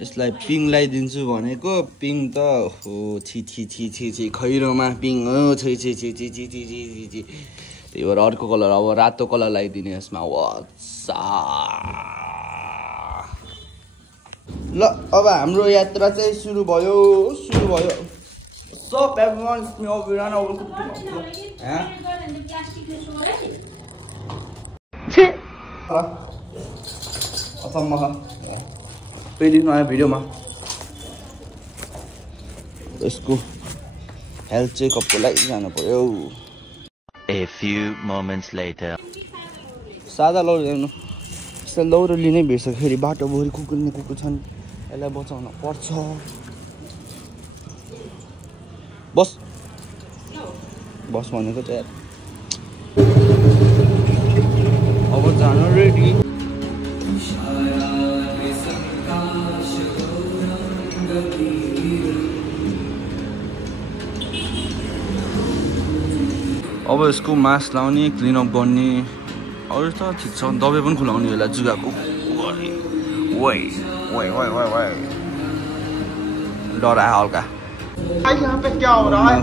यसलाई पिङ लगाइदिन्छु भनेको पिङ त हो छि छि छि छि छि खैरोमा पिङ हो छि छि छि छि छि छि छि छि त्यही भएर अर्को कलर अब रातो कलर लगाइदिने यसमा वाचा ल अब हाम्रो यात्रा चाहिँ सुरु भयो सब एभ्रिवान इट्स मी अभिरान फेरि नयाँ भिडियोमा यसको हेल्थ चेकअपको लागि जानु पर्यो A few moments later. सादा लौरो ल्याउनु यसलाई लौरो लिनै बिर्सखेरि बाटोभरि कुकुर छन् यसलाई बचाउन पर्छ बस भनेको चाहिँ अब जानु रेडी अब यसको मास्क लाउने क्लिनअप गर्ने अरू त ठिक छ दबाई पनि खुलाउने होला जुगाको डरायो हल्का भाई यहाँ पे क्या हो रहा है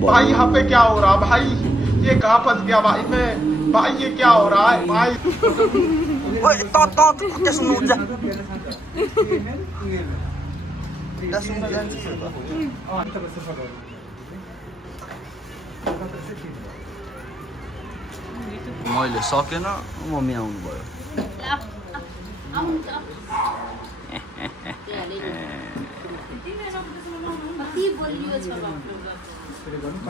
भाई यहाँ पे क्या हो रहा है भाई ये कहाँ फंस गया भाई मैं भाई ये क्या हो रहा है भाई मैले सकेन मम्मी आउनु भयो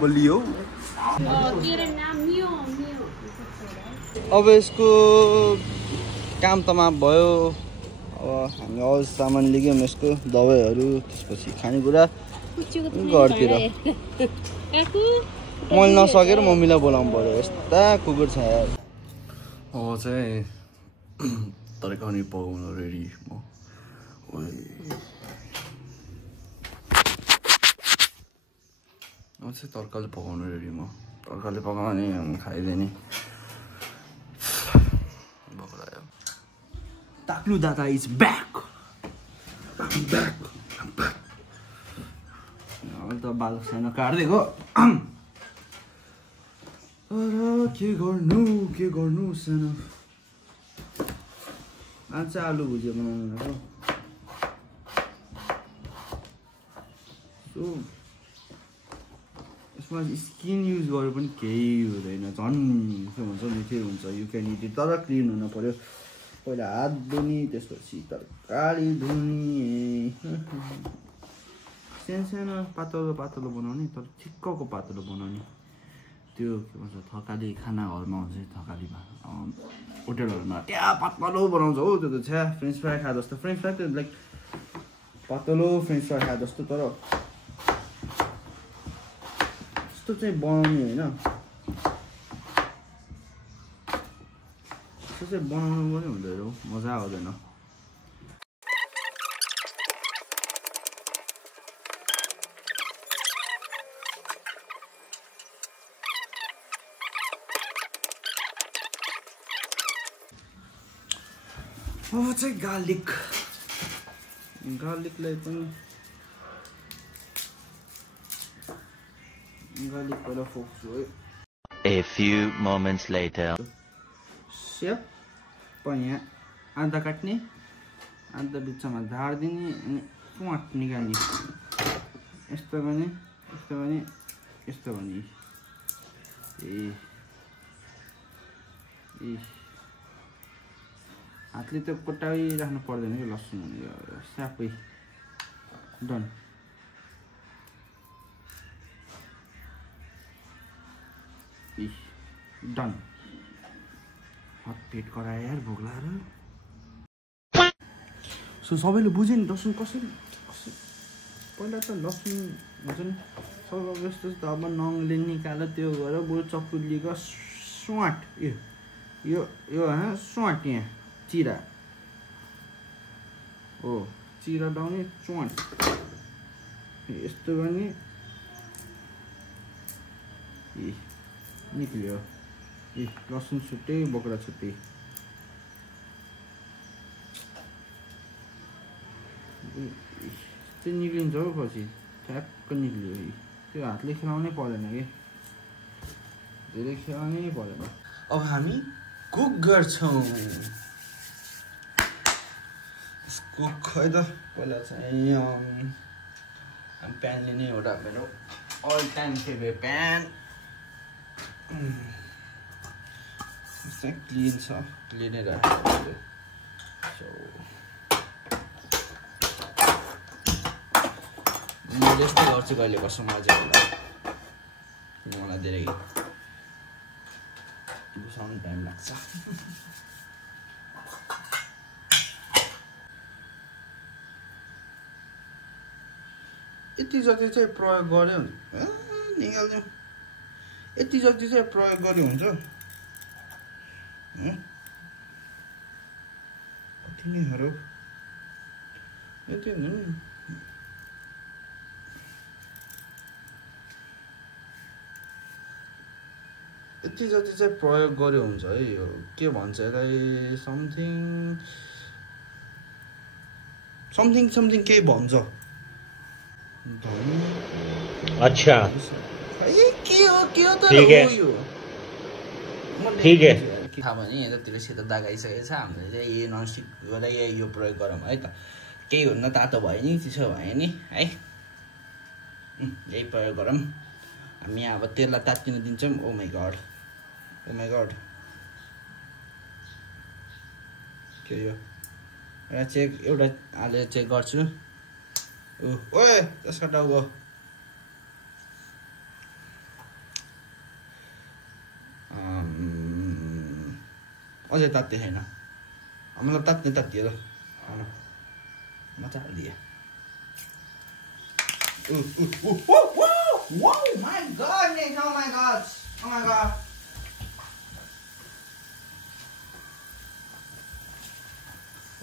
बलियो अब यसको काम तमाम भयो अब हामी अरू सामान लिग्यौँ यसको दबाईहरू त्यसपछि खानेकुरा घरतिर मैले नसकेर मम्मीलाई बोलाउनु पर्यो यस्ता कुकुर छ यार अब चाहिँ तरकारी पकाउनु रेडी म अब चाहिँ तरकारी पकाउनु रेडी म तरकारी पकाउने खाइदिने ताक्लु दादा इज ब्याक अहिले त बालक छैन काट्दिएको के गर्नु सानो आज आलु भुजिया बनाउनु सो यसमा स्किन युज गरेर पनि केही हुँदैन झन् के भन्छ मिठै हुन्छ यु क्यान इट तर क्लिन हुनु पर्यो पहिला हात धुने त्यसपछि तरकारी धुने सानो पातलो बनाउने तर ठिक्कको पातलो बनाउने त्यो के भन्छ थकाली खानाहरूमा हुन्छ थकालीमा होटेलहरूमा त्यहाँ पातलो बनाउँछ हो त्यो त छ्या फ्रेन्च फ्राई खाए जस्तो फ्रेन्च फ्राई त लाइक पातलो फ्रेन्च फ्राई खाए जस्तो तर त्यस्तो चाहिँ बनाउने होइन त्यस्तो चाहिँ बनाउनु पनि हुँदैन मजा आउँदैन अब चाहिँ गार्लिकलाई पनि गार्लिक पहिला फोक्छु है A few moments later. सेप यहाँ आधा काट्ने आधा बिचमा झार्दिने अनि प्वाट निकाल्ने यस्तो भने हातले त्यो कोटाइराख्नु पर्दैन कि लसुन स्यापै डन डन हट पेट करायो यार भोक लागेर सो सबैले बुझ्यो नि लसुन कसरी पहिला त लसुन हुन्छ नि सब यस्तो त अब नङले निकाल्यो त्यो गरेर बरु चक्कु लिएको स्वाट यो स्वाट यहाँ चिरा हो चिरा डाउने स्वाट यस्तो गर्ने निक्ल्यो लसुन छुट्टै बोक्रा छुट्टै त्यो निक्लिन्छ हौ पछि ठ्याक्क निक्लियो त्यो हातले खेलाउनै पर्दैन कि धेरै खेलाउनै पर्दैन अब हामी कुक गर्छौँ कुक खै त पहिला चाहिँ हामी प्यान लिने एउटा मेरो all time favourite pan clean छ क्लिनै राखेको मैले यस्तै गर्छु कहिले गर्छु मलाई चाहिँ मलाई धेरै बुझाउनु टाइम लाग्छ यति जति चाहिँ प्रयोग गर्यो निकाल्दिउँ यति जति चाहिँ प्रयोग गर्यो हुन्छ कति नै हो यति हुनु यति जति चाहिँ प्रयोग गर्यो हुन्छ है यो के भन्छ यसलाई समथिङ केही भन्छ अच्छा के हो त ठीक है ठीक है थाहा भयो नि यतातिर सेतो दाग आइसकेको छ हामीले चाहिँ यही ननस्टिक गर्दा यो प्रयोग गरौँ है त केही हुन्न तातो भयो नि चिसो भयो नि है यही प्रयोग गरौँ हामी अब तेललाई तात्तिन दिन्छौँ ओ माई गड के यो एउटा हालेर चेक गर्छु ओए त्यसको टाउको अझै तात्ते छैन मतलब तात्तियो त मजाले दिए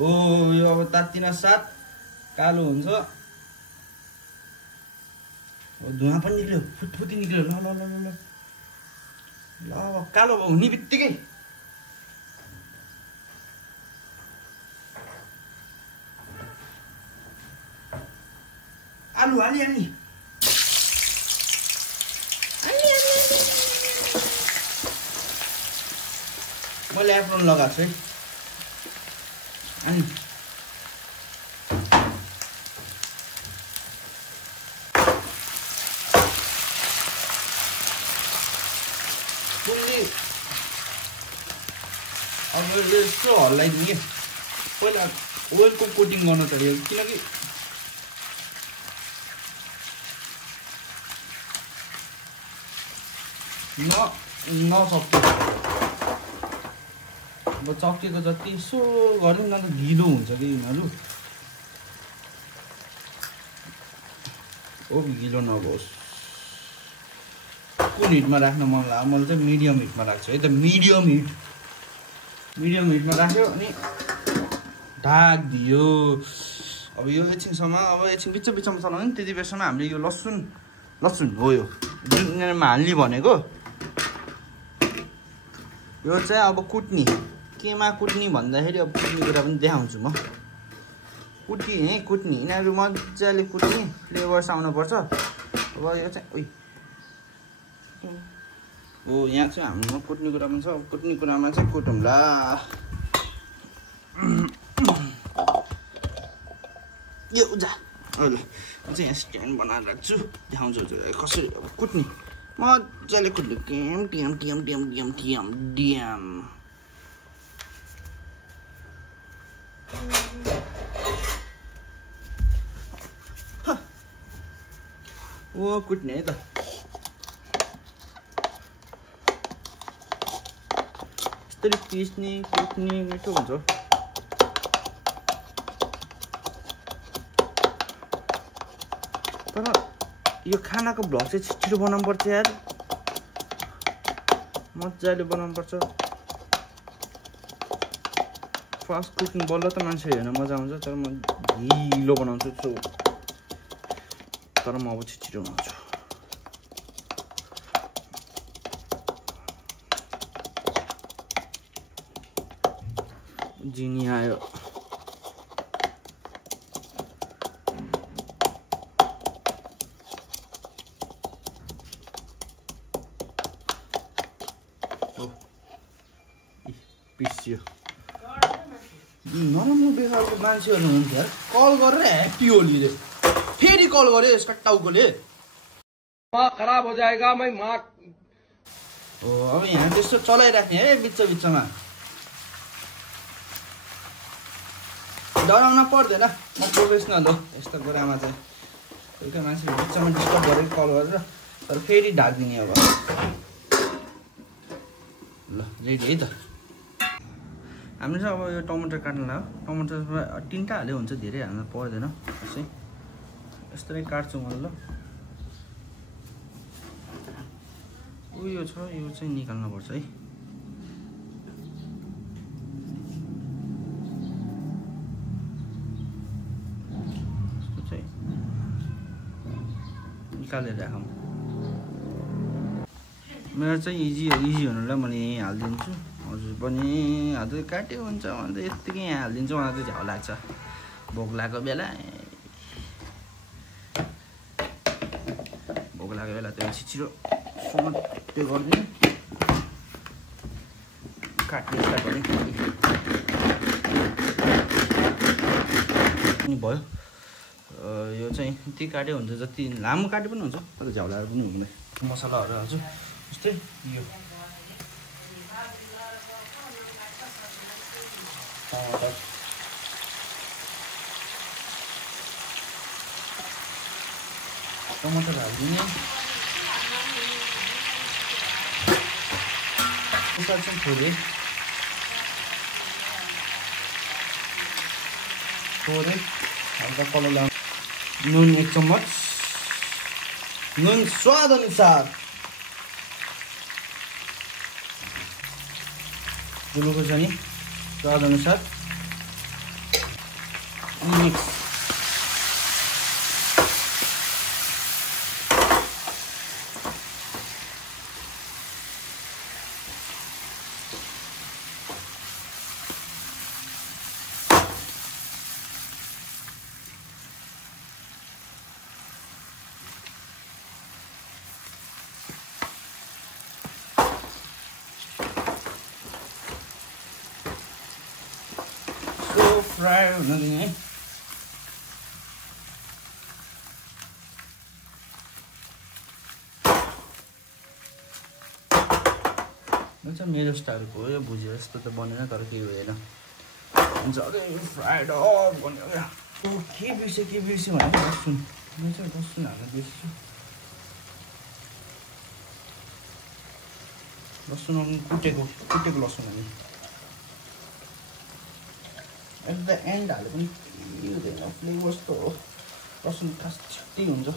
ओ यो अब तात्तिन साथ कालो हुन्छ धुवा पनि निक्ल्यो फुटफुटी निक्ल्यो ल ल ल ल ल अब कालो हुने बित्तिकै आलु हालिहाल्ने मैले एप्रोन लगाएको छु है अनि अब यसो हल्लाइदिने पहिला ओइलको कोटिङ गर्न पर्यो किनकि नसक्यो अब चक्केको जति यसो गऱ्यो न त ढिलो हुन्छ कि यिनीहरू ओ गिलो नहोस् कुन हिटमा राख्न मन लाग्यो मैले चाहिँ मिडियम हिटमा राख्छु है त मिडियम हिटमा राख्यो अनि ढाक दियो अब यो एकछिनसम्म अब एकछिन बिचमा चलाउने नि त्यति बेरसम्म हामीले यो लसुन हो यो जुन यिनीहरूमा हाल्ने भनेको यो चाहिँ अब कुट्नी केमा कुट्नी भन्दाखेरि अब कुट्ने कुरा पनि देखाउँछु म कुट्नी यिनीहरू मजाले कुट्ने फ्लेभर्स आउनुपर्छ अब यो चाहिँ हो यहाँ चाहिँ हाम्रोमा कुट्ने कुरा पनि छ कुट्ने कुरामा चाहिँ कुटौँला यो जा ल म चाहिँ यहाँ स्ट्यान्ड बनाएर राख्छु देखाउँछु हजुरलाई कसरी अब कुट्ने मजाले कुट्नु ड्याम ओ कुट्ने है त यसरी पिस्ने कुट्ने मिठो हुन्छ तर यो खानाको भ्लग चाहिँ छिटो बनाउनु पर्छ यार मजाले बनाउनु पर्छ फास्ट कुकिङ बल्ल त मान्छे हेर्न मजा आउँछ तर म ढिलो बनाउँछु तर म अब छिटो बनाउँछु जिनी आयो चियो नराम्रो बेकारको मान्छेहरू हुन्छ यार कल गरेर ह्याप्पी होली रे फेरि कल गरे यसका टाउकोले माँ खराब हो जाएगा मैं माँ हो अब यहाँ त्यस्तो चलाइराख्ने है बिचमा डराउन पर्दैन म प्रोफेसनल हो यस्तो कुरामा चाहिँ कोही मान्छेले बिचमा डिस्टर्ब गरेर कल गरेर तर फेरि ढाकिदिने अब ल रेडी है त हामीले चाहिँ अब यो टमाटर काट्नु लाग्यो टमाटरमा 3टा हाल्यो हुन्छ धेरै हाल्नु पर्दैन यसै यस्तै काट्छु मैले ल उयो छ यो चाहिँ निकाल्नुपर्छ है यसको चाहिँ निकालेर राखौँ मेरो चाहिँ इजी हुनुलाई मैले यहीँ हालिदिन्छु हजुर पनि हजुर काट्यो हुन्छ अन्त यत्तिकै यहाँ हालिदिन्छु मलाई चाहिँ झ्याउ लाग्छ भोक लागेको बेला त्यो छिटो त्यो गरिदिनु काट्ने स्टार्ट गर्ने भयो यो चाहिँ यति काट्यो हुन्छ जति लामो काट्यो पनि हुन्छ तर झ्याउ लागेर पनि हुँदैन मसलाहरू हाल्छु जस्तै यो टमाटर हालिदिने यसलाई चाहिँ थोरै हल्का कलर लगाउनु नुन 1 चम्मच नुन स्वाद अनुसार ग्लुकोज अनि स्वाद अनुसार मिक्स फ्राई हुन दिने है चाहिँ मेरो स्टाइलको हो यो भुजिया जस्तो त बनेन तर केही भएन जग्गै फ्राइड अफ भन्यो क्या के बिर्स्यो भने लसुन म चाहिँ लसुन हाल्न बिर्छु लसुन कुटेको लसुन हाल्ने एट द एन्ड हाले पनि हुँदैन फ्लेभर जस्तो हो लसुन खास छिट्टै हुन्छ